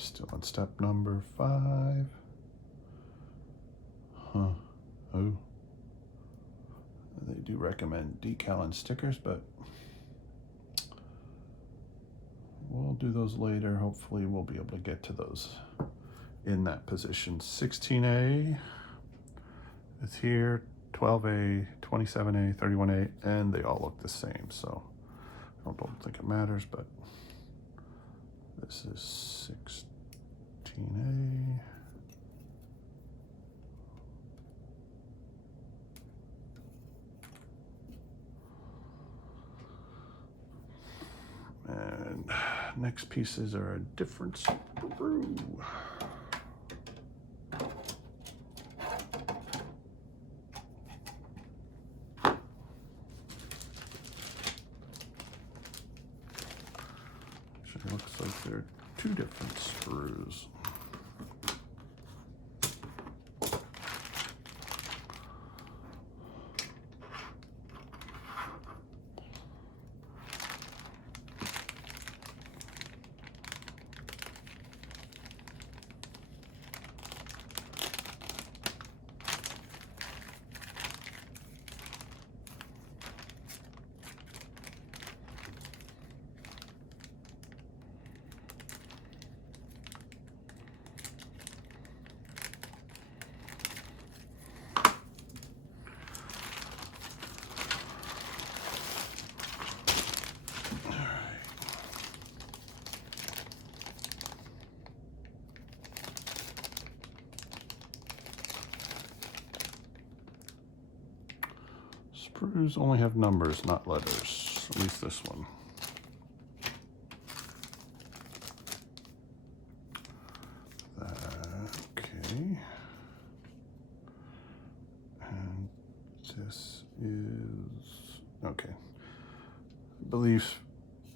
Still on step number 5. Oh, they do recommend decal and stickers, but we'll do those later. Hopefully we'll be able to get to those in that position. 16A is here, 12A, 27A, 31A, and they all look the same, so I don't think it matters, but this is 16A. And next pieces are a different sprue. Actually, looks like there are 2 different sprues. Sprues only have numbers, not letters. At least this one. Okay. And this is okay. I believe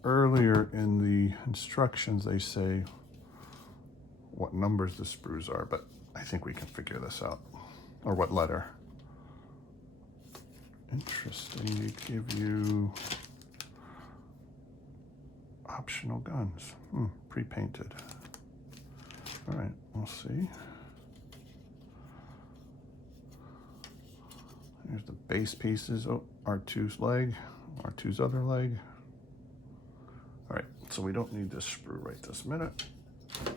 earlier in the instructions they say what numbers the sprues are, but I think we can figure this out. Or what letter. Interesting, they give you optional guns. Pre-painted. All right, we'll see. Here's the base pieces. Oh, R2's leg, R2's other leg. All right, so we don't need this sprue right this minute. I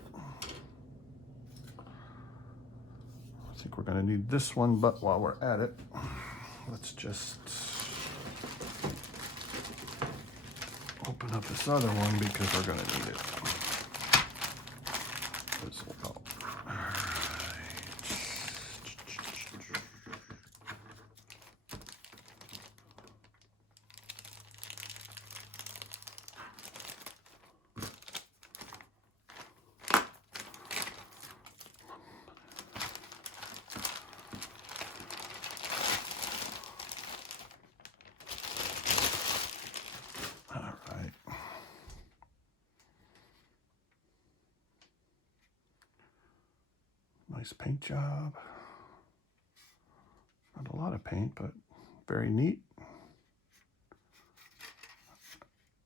think we're gonna need this one, but while we're at it, let's just open up this other one because we're going to need it. This will help. All right. Nice paint job. Not a lot of paint, but very neat.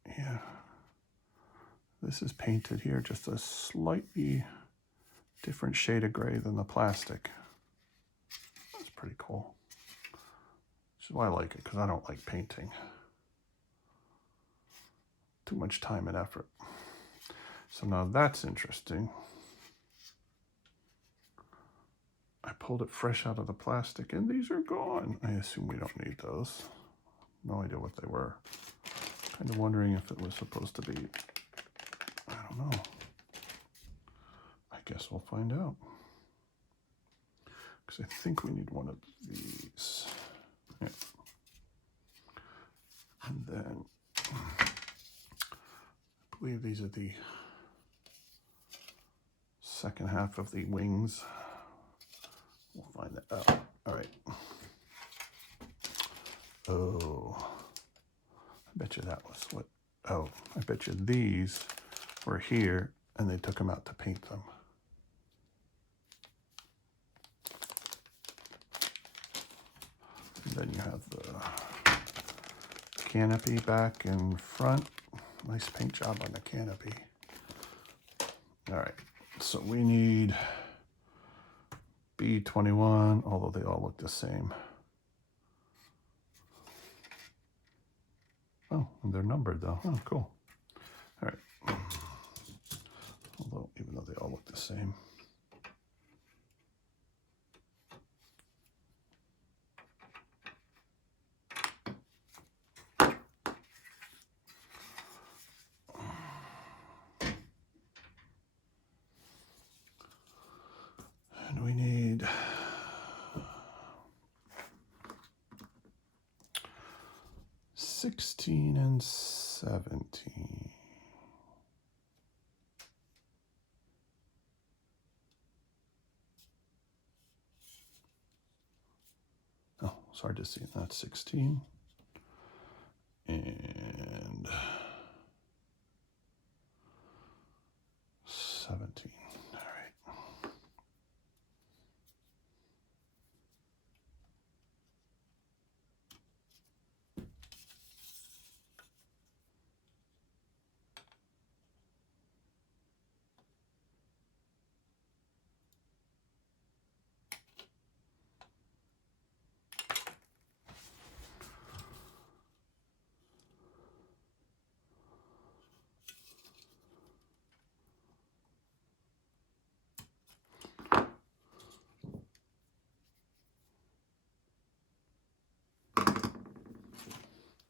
Yeah. This is painted here, just a slightly different shade of gray than the plastic. That's pretty cool. Which is why I like it, because I don't like painting. Too much time and effort. So now that's interesting. I pulled it fresh out of the plastic and these are gone. I assume we don't need those. No idea what they were. Kind of wondering if it was supposed to be, I don't know. I guess we'll find out. Because I think we need one of these. Yeah. And then, I believe these are the second half of the wings. We'll find that out. All right. Oh, I bet you that was what, oh, I bet you these were here and they took them out to paint them. And then you have the canopy back and front. Nice paint job on the canopy. All right, So we need B21, although they all look the same. Oh, and they're numbered though. Oh, cool. All right. Although, even though they all look the same. And we need 16 and 17. Oh, it's hard to see. That's 16. And 17. All right.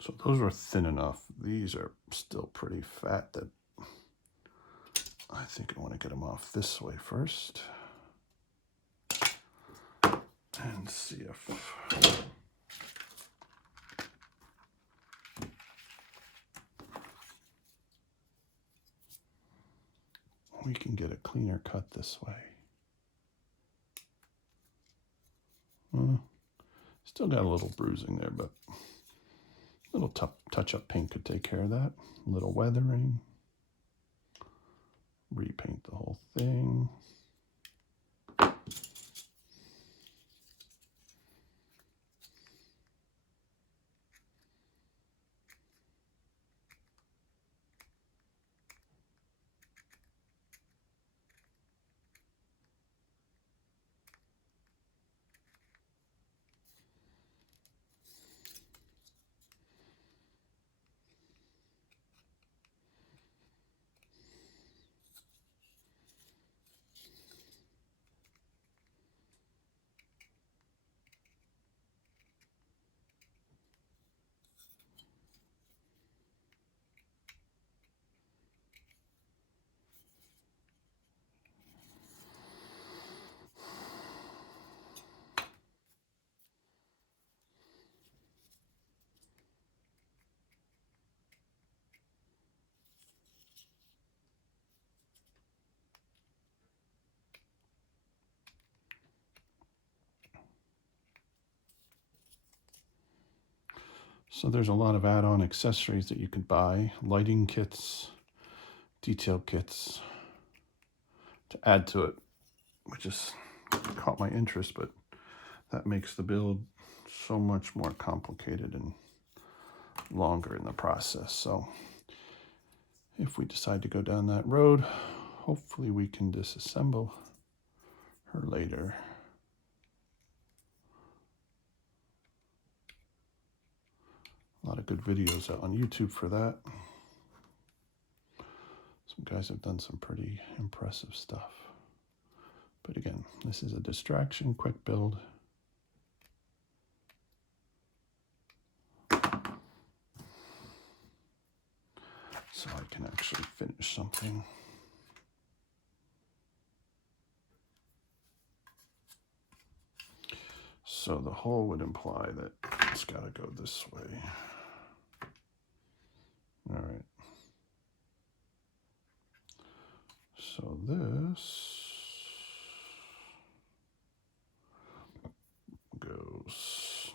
So those were thin enough. These are still pretty fat that I think I want to get them off this way first. And see if we can get a cleaner cut this way. Still got a little bruising there, but a little touch-up paint could take care of that. A little weathering. Repaint the whole thing. So there's a lot of add-on accessories that you could buy. Lighting kits, detail kits to add to it, which just caught my interest, but that makes the build so much more complicated and longer in the process. So if we decide to go down that road, hopefully we can disassemble her later. A lot of good videos out on YouTube for that. Some guys have done some pretty impressive stuff. But again, this is a distraction, quick build. So I can actually finish something. So the hole would imply that it's got to go this way. All right. So this goes.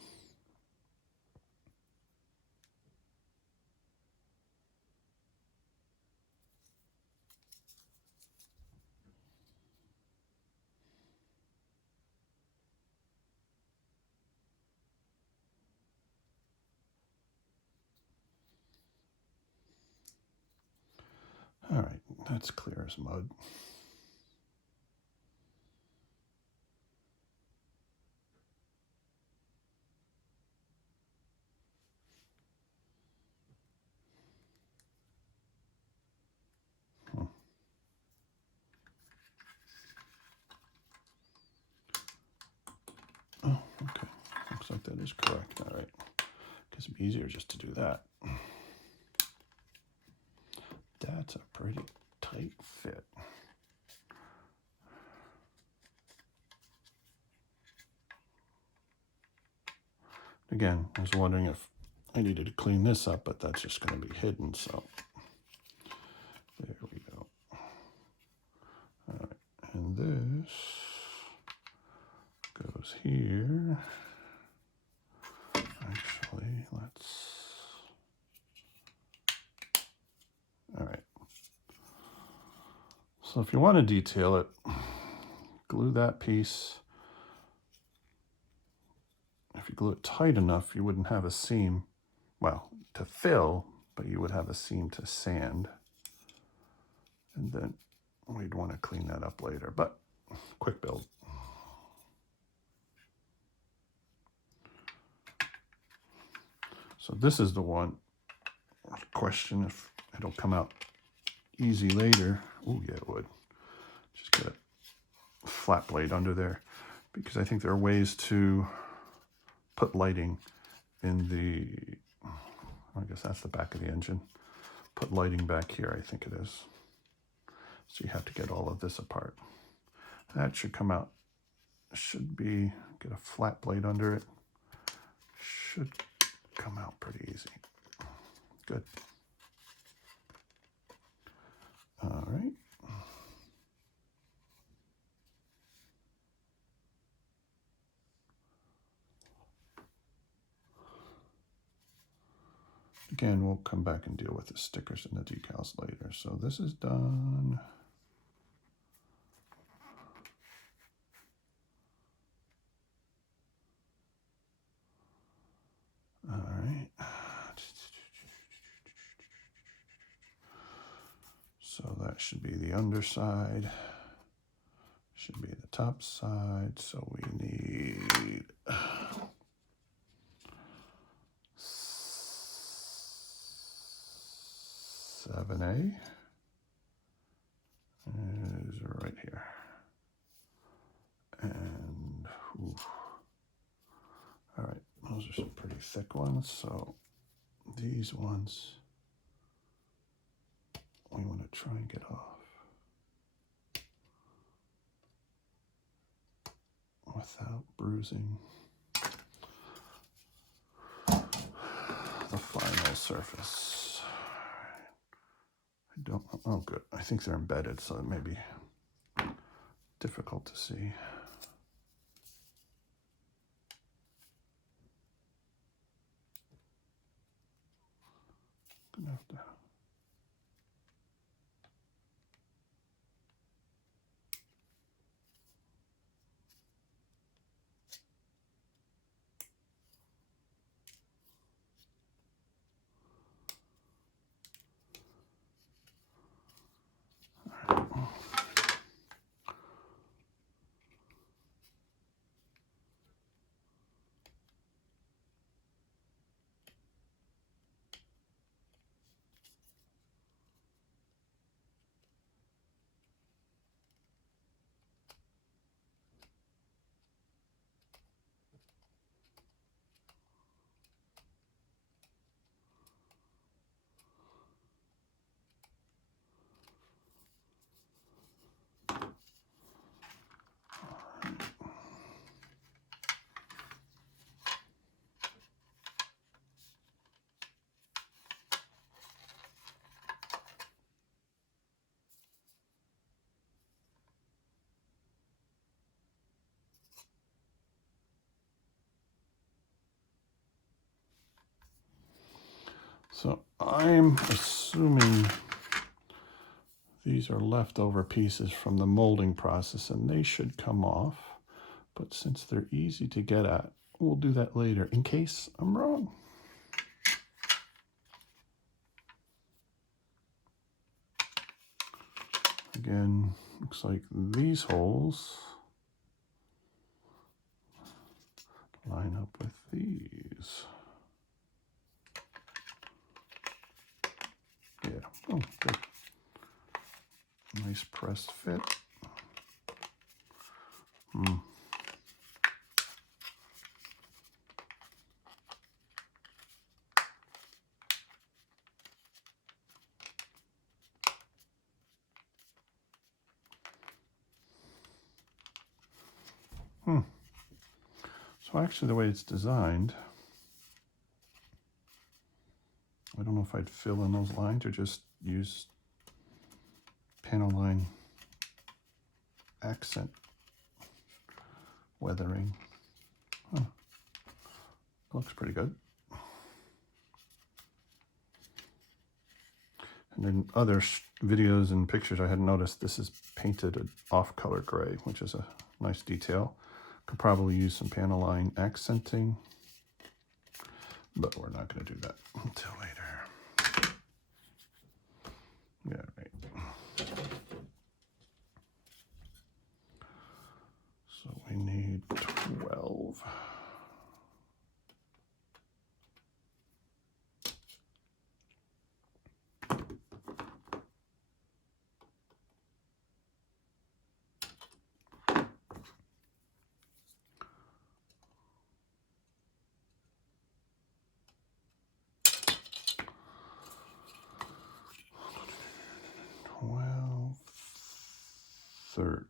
All right, that's clear as mud. think that is correct. All right. Guess it'd be easier just to do that. That's a pretty tight fit. Again, I was wondering if I needed to clean this up, but that's just going to be hidden, so there we go. All right, and this goes here. Actually, let's... All right. So if you want to detail it, glue that piece. If you glue it tight enough, you wouldn't have a seam, well, to fill, but you would have a seam to sand. And then we'd want to clean that up later, but quick build. So this is the one. Question if it'll come out easy later. Oh yeah, it would. Just get a flat blade under there, because I think there are ways to put lighting in the, I guess that's the back of the engine. Put lighting back here, I think it is. So you have to get all of this apart. That should come out, should be, get a flat blade under it. Should come out pretty easy. Good. All right. Again, we'll come back and deal with the stickers and the decals later. So this is done. All right. So that should be the underside. Should be the top side. So we need 7A is right here. And all right, those are some pretty thick ones. So these ones we want to try and get off without bruising the final surface. I don't, oh good, I think they're embedded, so it may be difficult to see. Gonna have to. So I'm assuming these are leftover pieces from the molding process and they should come off. But since they're easy to get at, we'll do that later in case I'm wrong. Again, looks like these holes line up with these. Yeah, oh, good. Nice pressed fit. So actually the way it's designed, I don't know if I'd fill in those lines or just use panel line accent weathering. Looks pretty good. And in other videos and pictures I hadn't noticed, this is painted an off-color gray, which is a nice detail. Could probably use some panel line accenting, but we're not going to do that until later. Yeah, right. So we need 12. Well, 13.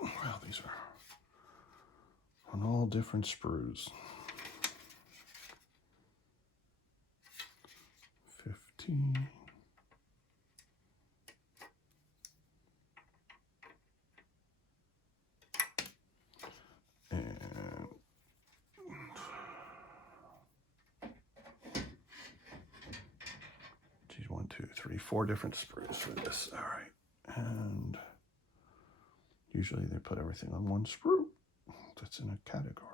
Well, these are on all different sprues. 15. And 1, 2, 3, 4 different sprues for this. All right. And usually they put everything on one sprue that's in a category.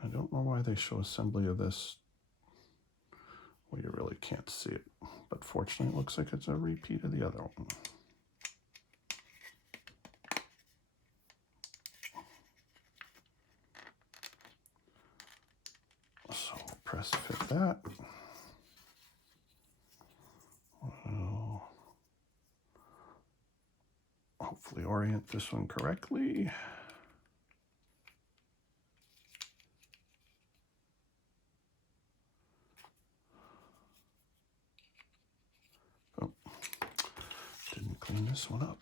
I don't know why they show assembly of this. Well, you really can't see it, but fortunately it looks like it's a repeat of the other one. So we'll press fit that. We'll hopefully orient this one correctly. Oh, didn't clean this one up.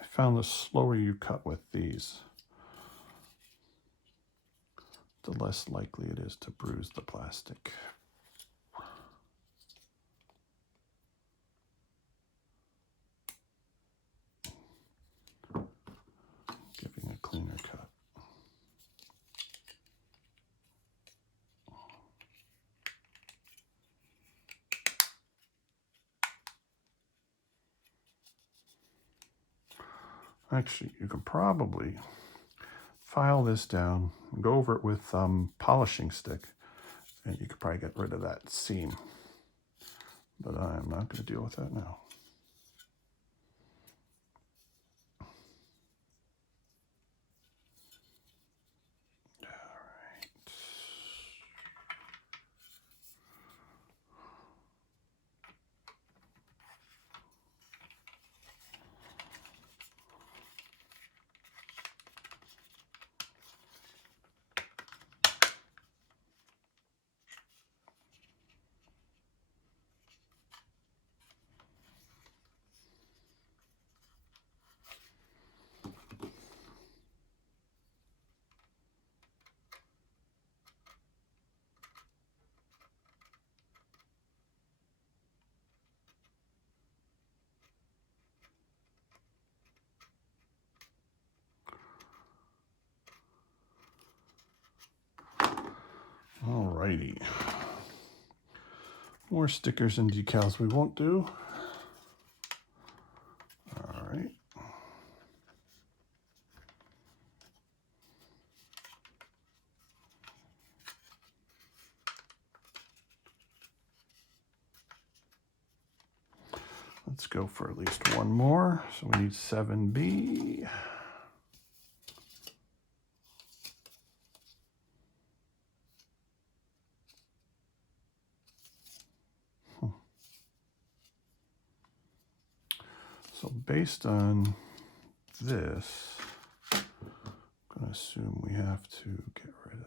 I found the slower you cut with these, the less likely it is to bruise the plastic. Giving a cleaner cut. Actually, you can probably file this down, go over it with polishing stick, and you could probably get rid of that seam. But I'm not going to deal with that now. Alrighty. More stickers and decals we won't do. All right. Let's go for at least one more. So we need 7B. So based on this, I'm going to assume we have to get rid of those.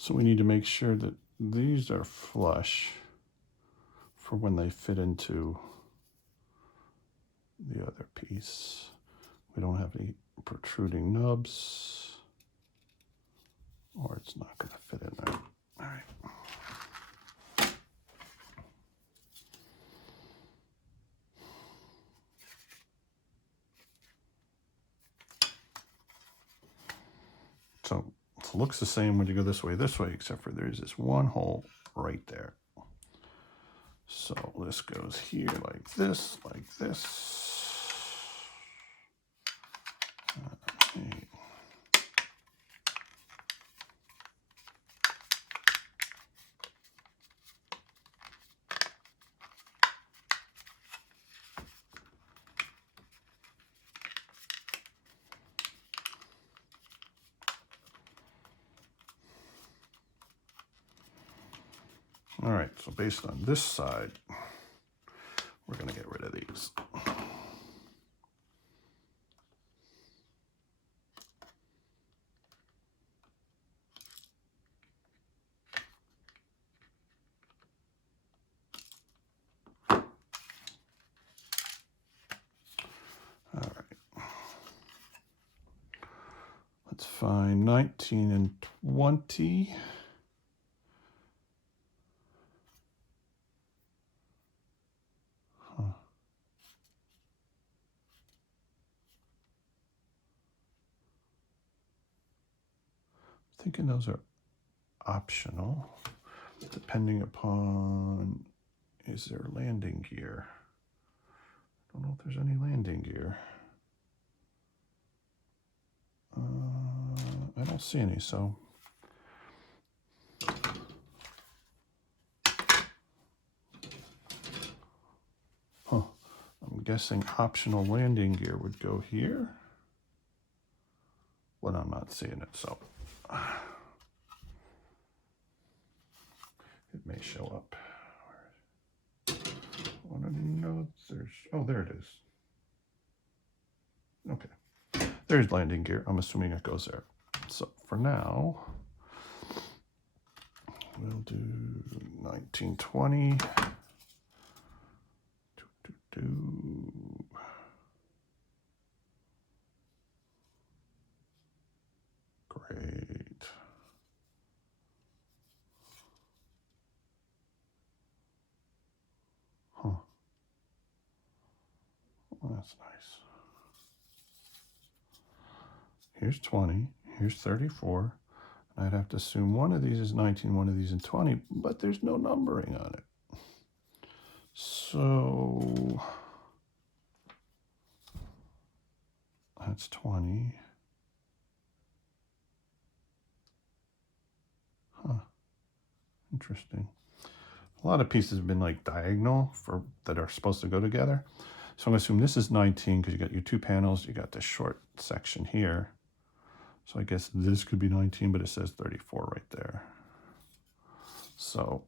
So we need to make sure that these are flush for when they fit into the other piece. We don't have any protruding nubs, or it's not going to fit in there. All right. So it looks the same when you go this way, except for there's this one hole right there. So this goes here like this, like this. Okay. All right, so based on this side, we're going to get rid of these. All right. Let's find 19 and 20. Thinking those are optional, depending upon, is there landing gear? I don't know if there's any landing gear. I don't see any, so. Huh, I'm guessing optional landing gear would go here. But I'm not seeing it, so. It may show up. I want to know if there's, oh, there it is. Okay, there's landing gear. I'm assuming it goes there. So for now, we'll do 1920. Great. That's nice. Here's 20. Here's 34. I'd have to assume one of these is 19, one of these is 20, but there's no numbering on it. So that's 20. Huh. Interesting. A lot of pieces have been like diagonal that are supposed to go together. So I'm going to assume this is 19 because you got your two panels. You got this short section here. So I guess this could be 19, but it says 34 right there. So,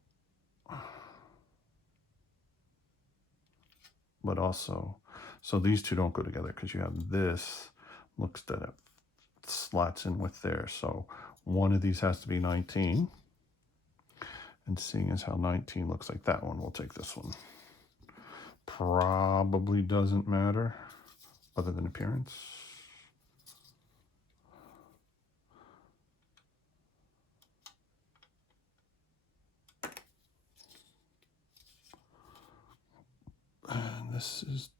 but also, so these two don't go together because you have this looks that it slots in with there. So one of these has to be 19. And seeing as how 19 looks like that one, we'll take this one. Probably doesn't matter other than appearance. And this is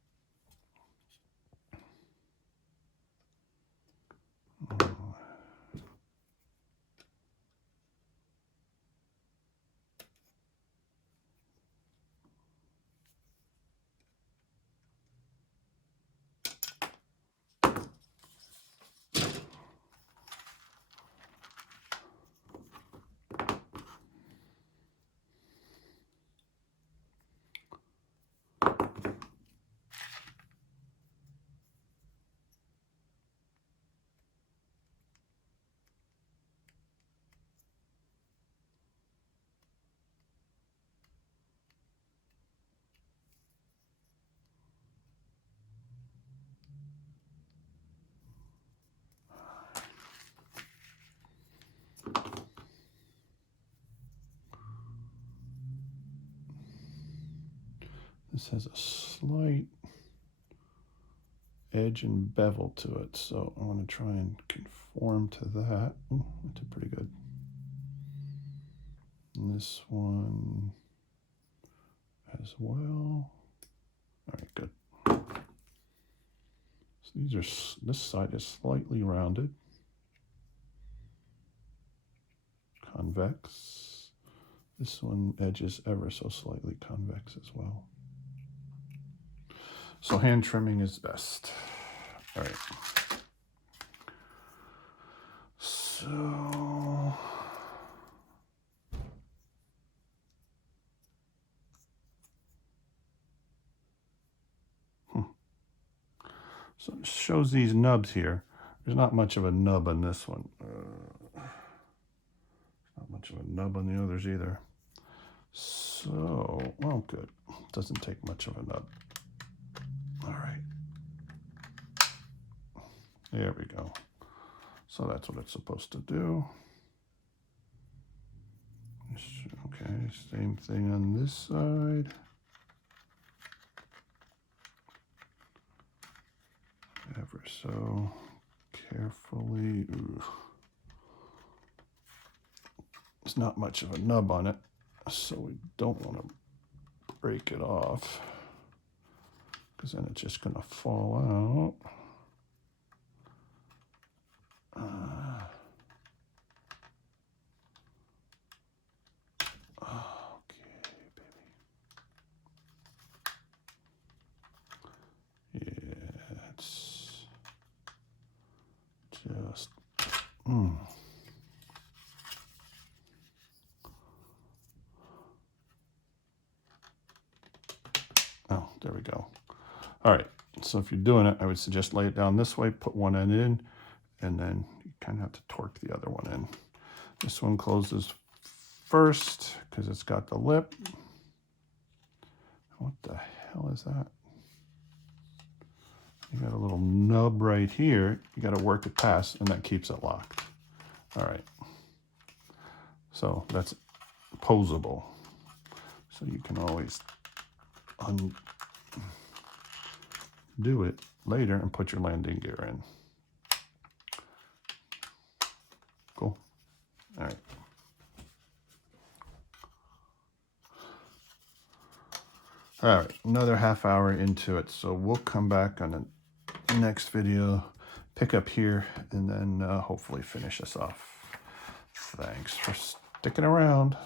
this has a slight edge and bevel to it, so I want to try and conform to that. Ooh, I did pretty good. And this one as well. All right, good. So these are, this side is slightly rounded, convex. This one edge is ever so slightly convex as well. So hand trimming is best. All right. So so it shows these nubs here. There's not much of a nub on this one. Not much of a nub on the others either. So, well, good. Doesn't take much of a nub. All right. There we go. So that's what it's supposed to do. Okay, same thing on this side. Ever so carefully. Ooh. There's not much of a nub on it, so we don't want to break it off because then it's just going to fall out. Okay, baby. Yeah, it's just. Oh, there we go. All right, so if you're doing it, I would suggest lay it down this way, put one end in, and then you kind of have to torque the other one in. This one closes first because it's got the lip. What the hell is that? You got a little nub right here. You got to work it past, and that keeps it locked. All right. So that's posable. So you can always undo it later and put your landing gear in. Cool. All right. All right, another half hour into it, so we'll come back on the next video, pick up here, and then hopefully finish us off. Thanks for sticking around.